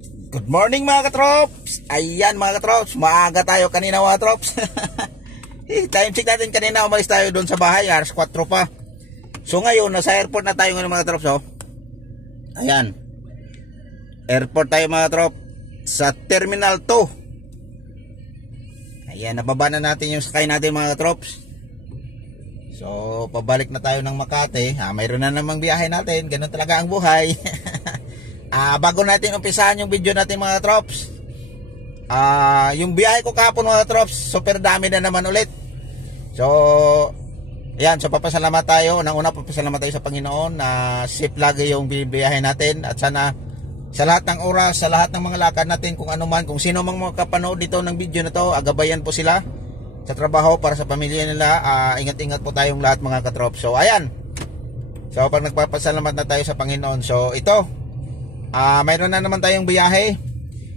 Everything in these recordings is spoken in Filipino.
Good morning mga katrops. Ayan mga katrops, maaga tayo kanina mga katrops. Time check natin kanina, umalis tayo doon sa bahay, alas 4 pa. So ngayon, nasa airport na tayo ngayon mga katrops. Oh. Ayan, airport tayo mga katrops, sa Terminal 2. Ayan, nababa na natin yung sakay natin mga katrops. So pabalik na tayo ng Makati. Mayroon na namang biyahe natin, ganun talaga ang buhay. Bago natin umpisahan yung video natin mga trops, yung biyahe ko kahapon mga trops, super dami na naman ulit. So ayan, so papasalamat tayo. Unang-una papasalamat tayo sa Panginoon na safe lagi yung biyahe natin. At sana sa lahat ng oras, sa lahat ng mga lakad natin, kung ano man, kung sino mang makapanood dito ng video na to, agabayan po sila sa trabaho para sa pamilya nila. Ingat-ingat po tayong lahat mga katrops. So ayan, so pag nagpapasalamat na tayo sa Panginoon, so ito, mayroon na naman tayong biyahe.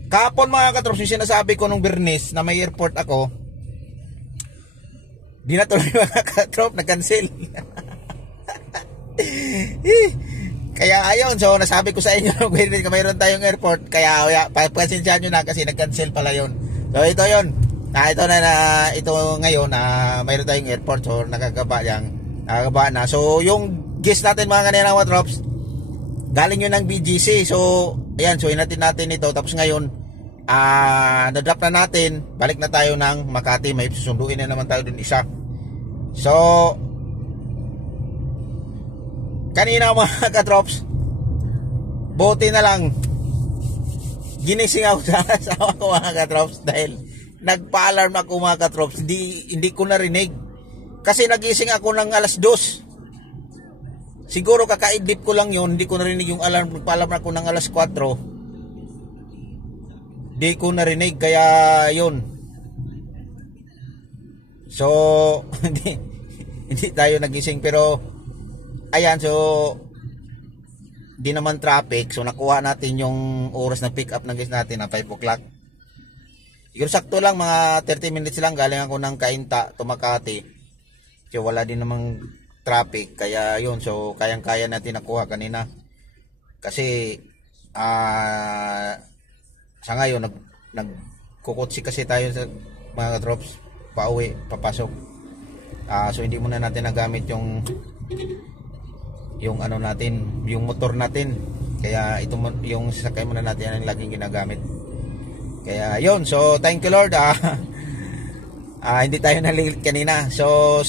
Kahapon mga katrops, yung sinasabi ko nung Bernis na may airport ako, di na tuloy mga katrops, nag-cancel. Kaya ayun, so nasabi ko sa inyo nung Bernis na mayroon tayong airport, kaya pagpasensyahan nyo na kasi nag-cancel pala yun. So ito yun, ito ngayon mayroon tayong airport, so nakagaba na. So yung guest natin mga kanina mga katrops, galing yun ng BGC. So ayan, so inatin natin ito. Tapos ngayon na-drop na natin, balik na tayo ng Makati. May susunduin na naman tayo dun isa. So kanina mga katrops, buti na lang ginising ako sa asawa ko mga katrops, dahil nagpa-alarm ako mga katrops. Hindi ko narinig kasi nagising ako ng alas 2. Siguro kakaidip ko lang yun, hindi ko narinig yung alarm. Nagpa-alarm ako ng alas 4, hindi ko narinig, kaya yun. So hindi tayo nagising. Pero ayan, so di naman traffic. So nakuha natin yung oras ng pick up ng guest natin na 5 o'clock. Siguro sakto lang, mga 30 minutes lang. Galing ako ng Cainta to Makati, so wala din namang traffic, kaya yun, so kayang-kaya natin nakuha kanina. Kasi sa ngayon nagkukutsi kasi tayo sa mga drops, pauwi, papasok. So hindi muna natin nagamit yung ano natin, yung motor natin, kaya ito yung sasakay muna natin ang laging ginagamit. Kaya yun, so thank you Lord. Hindi tayo nalilate kanina. So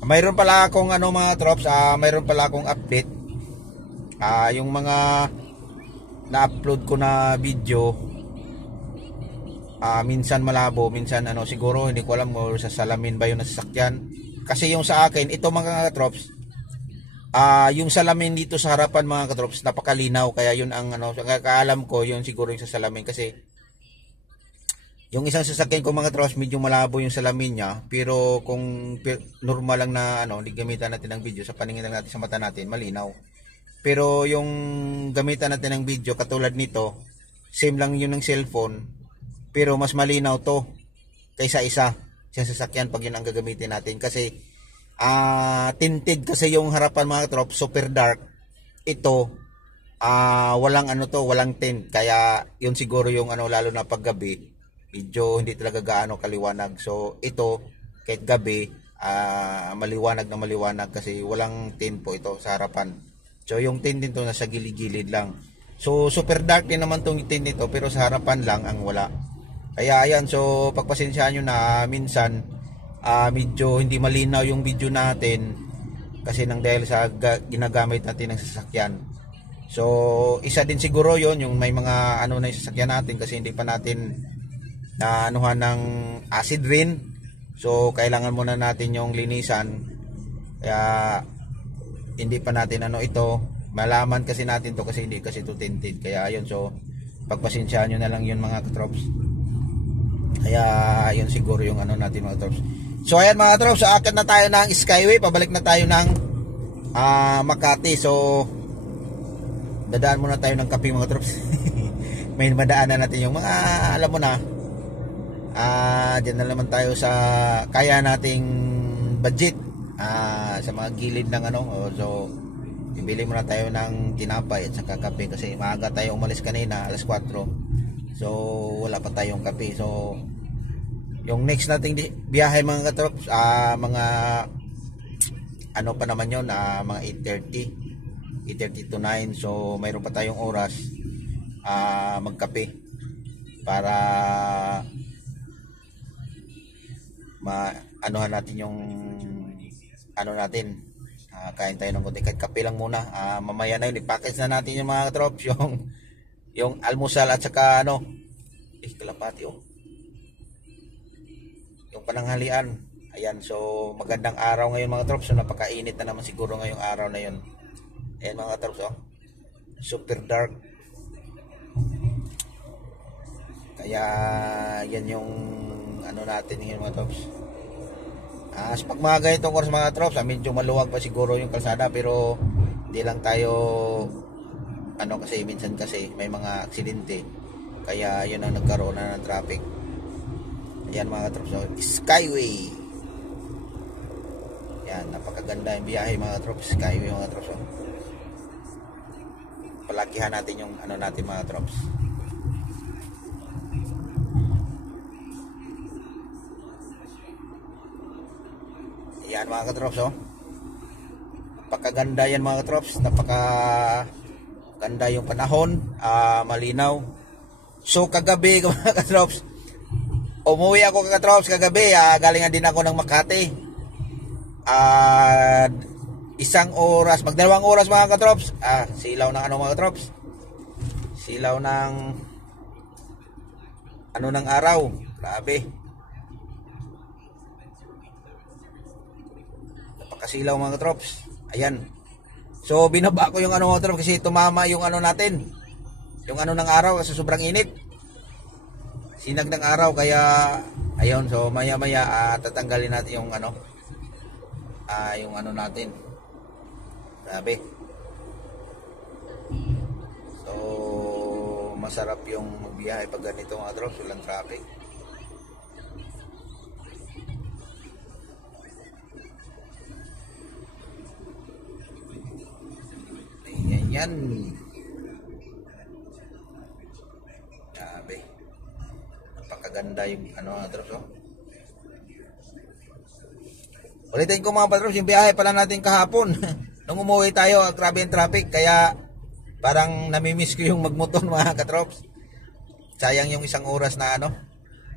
mayroon pala akong mga trops, mayroon pala akong update. Yung mga na-upload ko na video, minsan malabo, minsan siguro hindi ko alam kung sa salamin ba yung nasasakyan. Kasi yung sa akin, ito mga trops, yung salamin dito sa harapan mga trops, napakalinaw. Kaya yun ang kaalam ko, yun siguro yung sa salamin. Kasi yung isang sasakyan ko mga trops, medyo malabo yung salamin niya. Pero kung normal lang na gamitan natin ng video, sa paningin lang natin sa mata natin, malinaw. Pero yung gamitan natin ng video katulad nito, same lang yun ng cellphone, pero mas malinaw to kaysa isang sasakyan pag yun ang gagamitin natin. Kasi tinted kasi yung harapan mga trops, super dark. Ito walang walang tint. Kaya yun siguro yung lalo na pag gabi, medyo hindi talaga gaano kaliwanag. So ito kahit gabi, maliwanag na maliwanag kasi walang tint po ito sa harapan. So yung tint nito nasa gilid-gilid lang. So super dark din naman tong tint nito, pero sa harapan lang ang wala. Kaya ayan, so pagpasensyahan nyo na minsan medyo hindi malinaw yung video natin kasi nang dahil sa ginagamit natin ng sasakyan. So isa din siguro yon yung may mga na yung sasakyan natin kasi hindi pa natin na ng acid rain. So kailangan muna natin yung linisan. Kaya hindi pa natin ito malaman kasi natin to kasi hindi kasi to tinted. Kaya ayun, so pagpasensyahan nyo na lang yun mga katrops. Kaya ayun siguro yung natin mga katrops. So ayan mga katrops, aakit na tayo ng Skyway, pabalik na tayo ng Makati. So dadaan muna tayo ng kape mga katrops. May madaanan natin yung mga alam mo na, dyan na naman tayo sa kaya nating budget, sa mga gilid ng so bibili muna tayo ng tinapay at saka kape kasi maaga tayo umalis kanina, alas 4. So wala pa tayong kape. So yung next nating biyahe mga katrops, mga ano pa naman yun, mga 8:30 to 9. So mayroon pa tayong oras magkape para anuhan natin yung ano natin, kain tayo ng konti, kahit kape lang muna. Mamaya na yun, i-package na natin yung mga katrops, yung almusal at saka ano, kalapati yung pananghalian. Ayan, so magandang araw ngayon mga trops. So napakainit na naman siguro ngayong araw na yun. Ayan mga trops, super dark. Kaya yan yung ano natin ngayon mga trops. Sa pagmaga itong oras mga trops, medyo maluwag pa siguro yung kalsada, pero hindi lang tayo ano, kasi minsan kasi may mga aksidente. Kaya yun ang nagkaroon na ng traffic. Ayan mga trops, Skyway. Yan, napakaganda yung biyahe mga trops, Skyway mga trops. Palakihan natin yung ano natin mga trops. Yan mga katrops, napakaganda yan mga katrops, napakaganda yung panahon, malinaw. So kagabi mga katrops, umuwi ako katrops kagabi, galingan din ako ng Makati. Isang oras, magdalawang oras mga katrops. Silaw ng ano mga katrops, silaw ng ano ng araw, grabe. Napakasilaw mga katrops. Ayan, so binaba ko yung ano mga katrops kasi tumama yung ano natin, yung ano ng araw kasi sobrang init, sinag ng araw. Kaya ayun, so maya maya tatanggalin natin yung ano, yung ano natin, grabe. So masarap yung magbiyahe pag ganito mga katrops, walang traffic. Yan, grabe, napakaganda yung ano mga patrops. Ulitin ko mga patrops, yung biyahe pala natin kahapon nung umuwi tayo, grabe yung traffic, kaya parang namimiss ko yung magmotor mga katrops. Sayang yung isang oras na ano,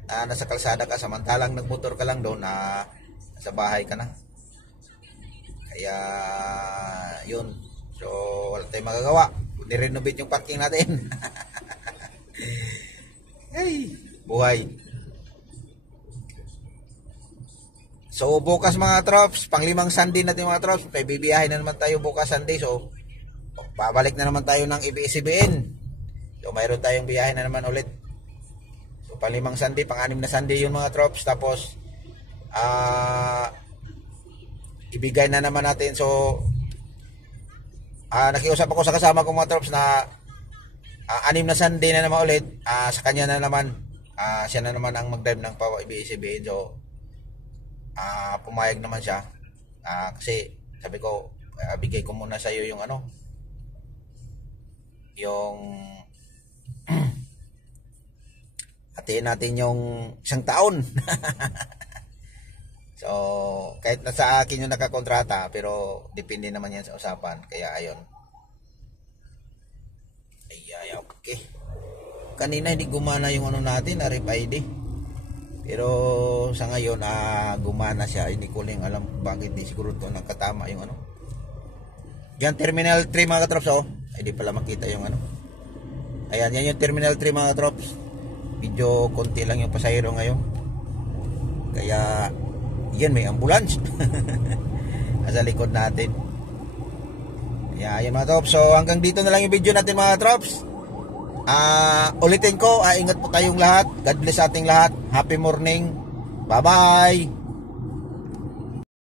na nasa kalsada ka, samantalang nagmotor ka lang doon, nasa bahay ka na. Kaya yun, so wala tayong magagawa, ni-renovate yung parking natin. Hey, buhay. So bukas mga trops, pang-5 Sunday natin mga trops, may bibiyahin na naman tayo bukas Sunday. So babalik na naman tayo ng ABS-CBN. So mayroon tayong biyahe na naman ulit. So pang-5 Sunday, pang-6 na Sunday yun mga trops. Tapos ibigay na naman natin. So nakiusap ako sa kasama kong mga trops na 6 na Sunday na naman ulit, sa kanya na naman, siya na naman ang mag-drive ng ABS-CBN. So pumayag naman siya, kasi sabi ko, bigay ko muna sa iyo yung ano, yung hatiin natin yung 1 taon. So kahit nasa akin yung nakakontrata, pero depende naman yan sa usapan. Kaya ayun, ay okay. Kanina hindi gumana yung ano natin, RFID, pero sa ngayon gumana siya. Hindi ko lang alam bakit, di siguro to nakatama yung ano. Yan Terminal 3 mga katrops, hindi pala makita yung ano. Ayan, yan yung Terminal 3 mga katrops. Medyo konti lang yung pasahero ngayon, kaya yan, may ambulance nasa likod natin. Ayan mga trops, so hanggang dito na lang yung video natin mga trops. Ulitin ko, ingat po tayong lahat. God bless ating lahat. Happy morning, bye bye.